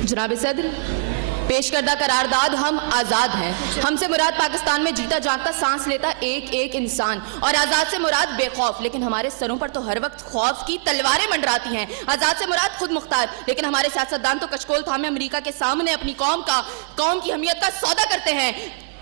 जनाब सदर, पेश करदा करारदाद हम आज़ाद हैं। हमसे मुराद पाकिस्तान में जीता जागता सांस लेता एक एक इंसान, और आज़ाद से मुराद बेखौफ, लेकिन हमारे सरों पर तो हर वक्त खौफ की तलवारें मंडराती हैं। आज़ाद से मुराद खुद मुख्तार, लेकिन हमारे सियासतदान तो कचकोल थामे अमेरिका के सामने अपनी कौम की हमियत का सौदा करते हैं।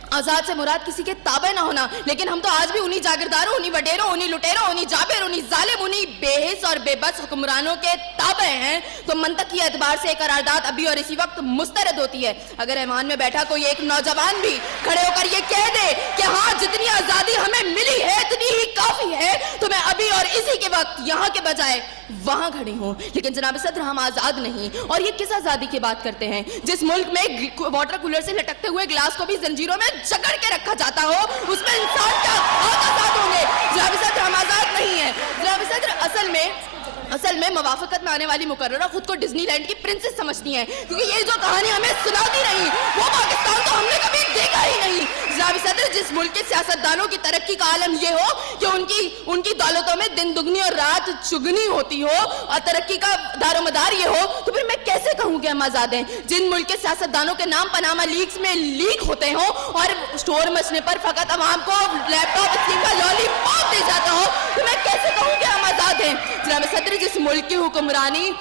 आज़ाद से मुराद किसी के ताबे ना होना, लेकिन हम तो आज भी उन्हीं जागीरदारों, उन्हीं वडेरों, उन्हीं लुटेरों, उन्हीं जाबिर, उन्हीं जालिम, उन्हीं बेहिस और बेबस हुक्मरानों के ताबे हैं। तो मंतक की एतबार से एक करारदाद अभी और इसी वक्त मुस्तरद होती है। अगर ऐवान में बैठा कोई एक नौजवान भी खड़े होकर ये कह दे कि हाँ, जितनी आज़ादी हमें मिली है इतनी ही काफ़ी है, तो मैं अभी और इसी के वक्त यहाँ के बजाय वहाँ खड़ी हूँ। लेकिन जनाब सदर, हम आज़ाद नहीं। और ये किस आज़ादी की बात करते हैं जिस मुल्क में वाटर कूलर से लटकते हुए गिलास को भी जंजीरों में जकड़ के रखा जाता हो, उसमें इंसान क्या आज़ाद होंगे? जनाब सदर, हम आज़ाद नहीं हैं। जनाब सदर, असल में मवाफकत में आने वाली मुकर्ररा खुद को डिज्नीलैंड की प्रिंसेस समझती हैं, क्योंकि ये जो कहानी हमें सुनाती रही वो पाकिस्तान तो हमने कभी देखा ही नहीं। जनाब सदर, जिस मुल्क के सियासतदानों की तरक्की का आलम ये हो कि उनकी दौलतों में दिन दुगनी और रात चुगनी होती हो और तरक्की का दारोमदार ये हो, तो फिर मैं कैसे कहूँ कि हम आज़ाद हैं? जिन मुल्क के सियासतदानों के नाम पनामा लीक्स में लीक होते हो और स्टोर मचने पर फकत अवाम को लैपटॉप स्कीम का लॉलीपॉप दे जाता हो, तो मैं कैसे कहूँ कि हम आज़ाद हैं? जनाब सदर, जिस मुल्क की हुक्मरानी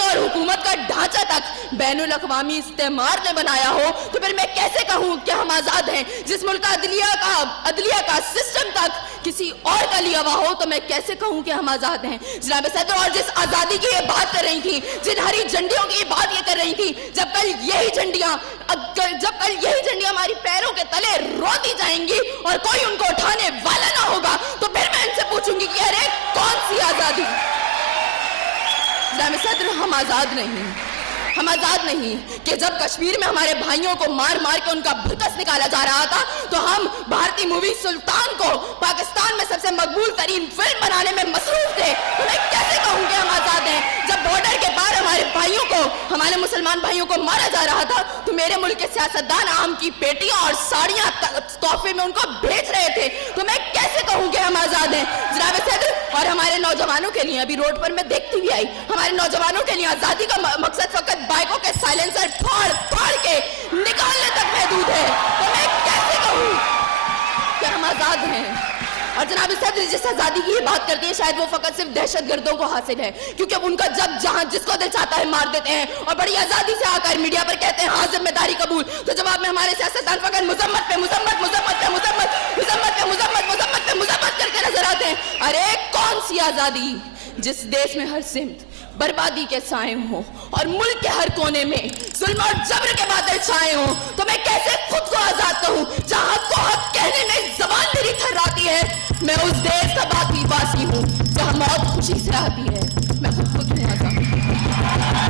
और हुकूमत का ढांचा तक बैनुल अक़वामी इस्तेमार ने बनाया हो, तो फिर मैं कैसे कहूँ कि हम आज़ाद हैं? जिस मुल्क का अदलिया का सिस्टम तक किसी और का लिया हुआ हो, तो मैं कैसे कहूँ कि हम आज़ाद हैं? जनाब सदर, और जिस आज़ादी की ये बात कर रही थी, जिन हरी झंडियों की ये बात ये कर रही थी, जब कल यही झंडियाँ हमारी पैरों के तले रोती जाएंगी और कोई उनको उठाने वाला ना होगा, तो फिर मैं इनसे पूछूंगी कि अरे कौन सी आज़ादी? जनाब सदर, हम आज़ाद नहीं कि जब कश्मीर में हमारे भाइयों को मार मार के उनका भुतस निकाला जा रहा था, तो हम भारतीय मूवी सुल्तान को पाकिस्तान में सबसे मकबूल तरीन फिल्म बनाने में मसरूफ थे। तो मैं कैसे कहूँ कि हम आज़ाद हैं? जब बॉर्डर के पार हमारे मुसलमान भाइयों को मारा जा रहा था, तो मेरे मुल्क के सियासतदान आम की पेटियां और साड़ियां तोहफे में उनको भेज रहे थे। तो मैं कैसे कहूँ कि हम आज़ाद हैं? जनाब सदर, और हमारे नौजवानों के लिए, अभी रोड पर मैं देखती भी आई, हमारे नौजवानों के लिए आज़ादी का मकसद फकत बाइकों के साइलेंसर फाड़ के निकालने तक महदूद है। तो मैं कैसे कहूँ कि हम आज़ाद हैं? और जनाब सदर, जिस आज़ादी की ये बात करती है, शायद वो फकत सिर्फ दहशतगर्दों को हासिल है, क्योंकि उनका जब जहां जिसको दिल चाहता है मार देते हैं और बड़ी आज़ादी से आकर मीडिया पर कहते हैं हाँ, जिम्मेदारी कबूल। तो जवाब में हमारे सियासतदान फकत मुजम्मत करके नजर आते हैं। अरे कौन सी आज़ादी जिस देश में हर सिमत बर्बादी के साए हों और मुल्क के हर कोने में जुल्म और जबर के बादल छाए हों? तो मैं कैसे खुद को आज़ाद कहूँ जहाँ हक को हक कहने में ज़बान मेरी थर्राती है? मैं उस देश का बाकी वासी हूँ जहाँ मौत खुशी से आती है। मैं खुद हूँ आज़ाद।